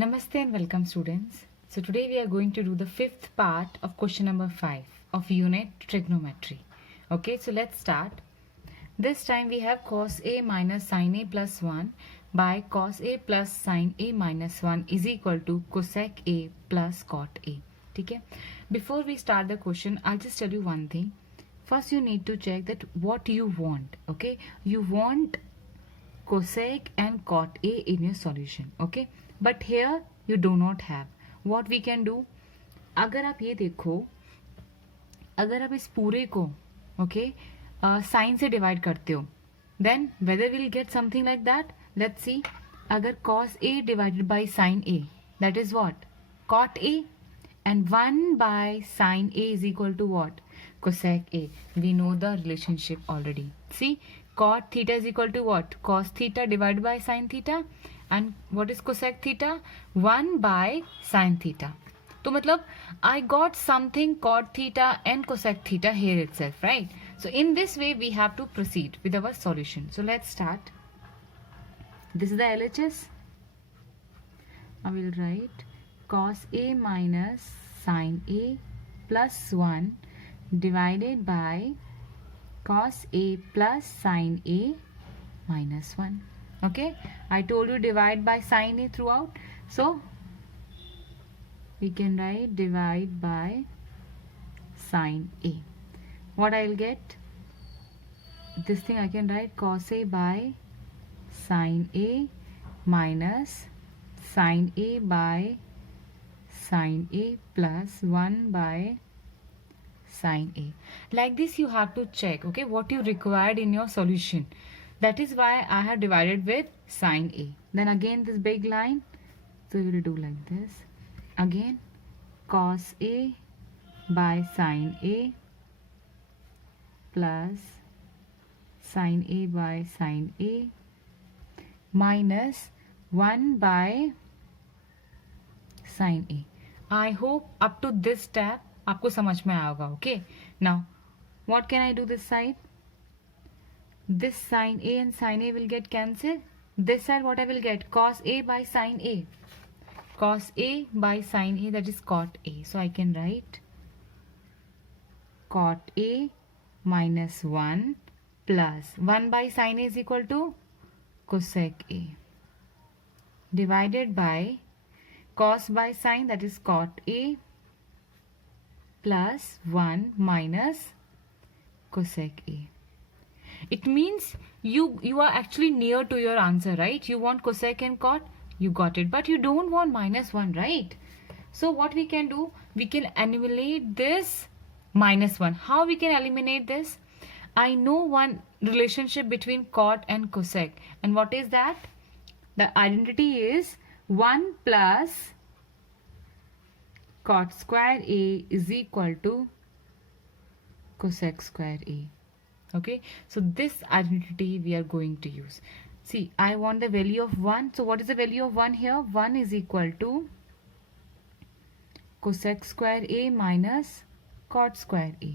Namaste and welcome students. So today we are going to do the fifth part of question number 5 of unit trigonometry. Okay, so let's start. This time we have cos A minus sin A plus 1 by cos A plus sin A minus 1 is equal to cosec A plus cot A. Okay. Before we start the question, I'll just tell you one thing. First you need to check that what you want. Okay, you want cosec and cot A in your solution. Okay, but here you do not have. What we can do, अगर आप ये देखो, अगर आप इस पूरे को okay sign से डिवाइड करते हो, then whether will get something like that. Let's see. अगर cos A divided by sin A, that is what? cot A. And 1 by sin A is equal to what? Cosec A. We know the relationship already. See, cot theta is equal to what? Cos theta divided by sin theta. And what is cosec theta? 1 by sin theta. तो मतलब I got something cot theta and cosec theta here itself, right? So in this way we have to proceed with our solution. So let's start. This is the LHS. I will write cos A minus sin A plus 1 divided by cos A plus sin A minus 1. Okay, I told you divide by sin A throughout, so we can write divide by sin A. What I will get? This thing I can write cos A by sin A minus sin A by sin A plus 1 by sin A. Like this you have to check, okay, what you required in your solution. That is why I have divided with sin A. Then again this big line, so we will do like this. Again cos A by sin A plus sin A by sin A minus 1 by sin A. I hope up to this step आपको समझ में आया होगा. Okay, now what can I do this side? This sin A and sin A will get cancelled. This side what I will get? Cos A by sin A. Cos A by sin A, that is cot A. So I can write cot A minus 1 plus 1 by sin A is equal to cosec A divided by cos by sin, that is cot A plus 1 minus cosec A. It means you are actually near to your answer, right? You want cosec and cot, you got it, but you don't want minus 1, right? So what we can do, we can eliminate this minus 1. How we can eliminate this? I know one relationship between cot and cosec, and what is that? The identity is 1 plus cot square A is equal to cosec square A. Okay, so this identity we are going to use. See, I want the value of 1. So what is the value of 1 here? 1 is equal to cosec square A minus cot square A.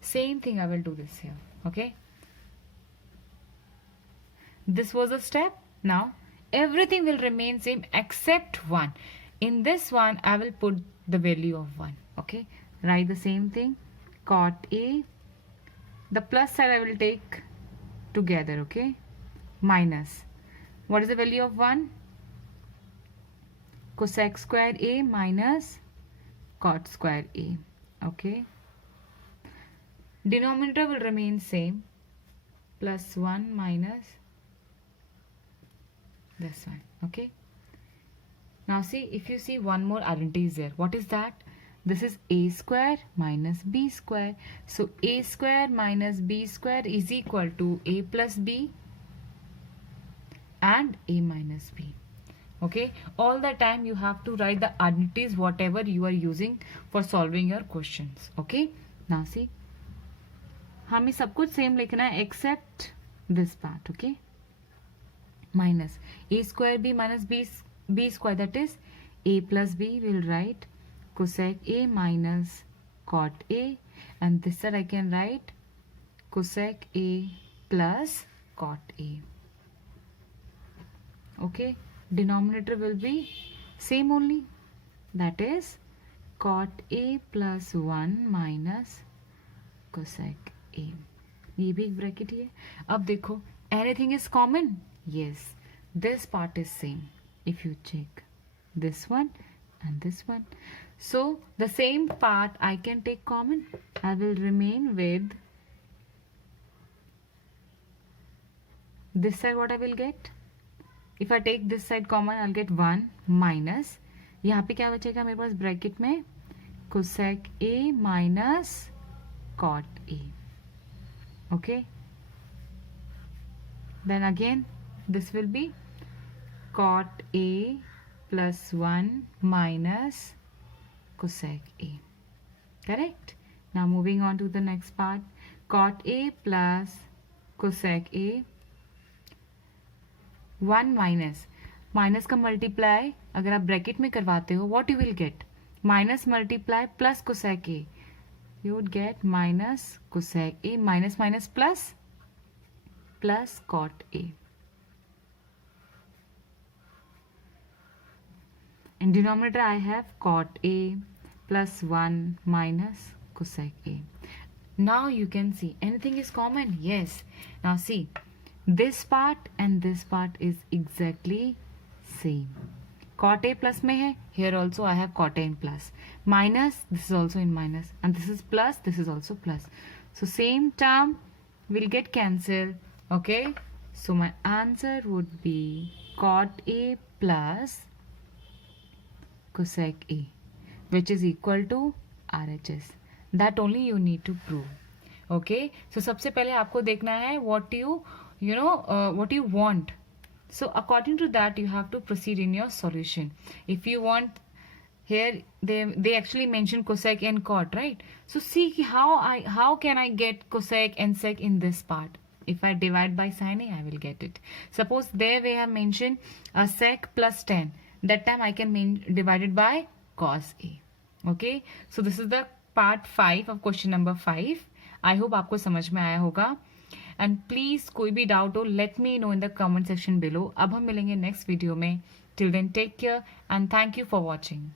Same thing I will do this here. Okay, this was a step. Now everything will remain same except 1. In this one I will put the value of 1. Okay, write the same thing, cot A, the plus side I will take together, okay, minus, what is the value of 1? Cosec square A minus cot square A. Okay, denominator will remain same, plus 1 minus this one. Okay, now see, if you see one more identity is there. What is that? This is A square minus B square. So A square minus B square is equal to A plus B and A minus B. Okay, all the time you have to write the identities whatever you are using for solving your questions. Okay, now see, हमें सब कुछ same लिखना है except this part. Okay, minus A square B minus B square, that is A plus B. Will write cosec A minus cot A, and this side I can write cosec A plus cot A. Okay, denominator will be Same only, that is cot A plus 1 minus cosec A. ये भी एक bracket ही है. अब देखो, anything is common? Yes, this part is same. If you check this one and this one, so the same part I can take common. I will remain with this side. What I will get? If I take this side common, I'll get 1 minus, यहाँ पे क्या बचेगा मेरे पास bracket में, cosec A minus cot A. Okay, then again this will be cot A plus 1 minus cosec A. Correct? Now moving on to the next part, cot A plus cosec A. 1 minus, minus का multiply अगर आप bracket में करवाते हो, what you will get, minus multiply plus cosec A, you would get minus cosec A, minus minus plus plus cot A. In denominator I have cot A plus 1 minus cosec A. Now you can see anything is common. Yes. Now see, this part and this part is exactly same. Cot A plus में है, here also I have cot A in plus. Minus, this is also in minus, and this is plus, this is also plus. So same term will get cancelled. Okay, so my answer would be cot A plus cosec A, which is equal to RHS. That only you need to prove. Okay, so सबसे पहले आपको देखना है what you want. So according to that you have to proceed in your solution. If you want, here they actually mention cosec and cot, right? So see how can I get cosec and sec in this part. If I divide by sin A, I will get it. Suppose there we have mentioned a sec plus 10. That time I can divide it by cos A. Okay, so this is the part 5 of question number 5. I hope आपको समझ में आया होगा. And please कोई भी doubt हो, let me know in the comment section below. अब हम मिलेंगे नेक्स्ट वीडियो में. Till then take care and thank you for watching.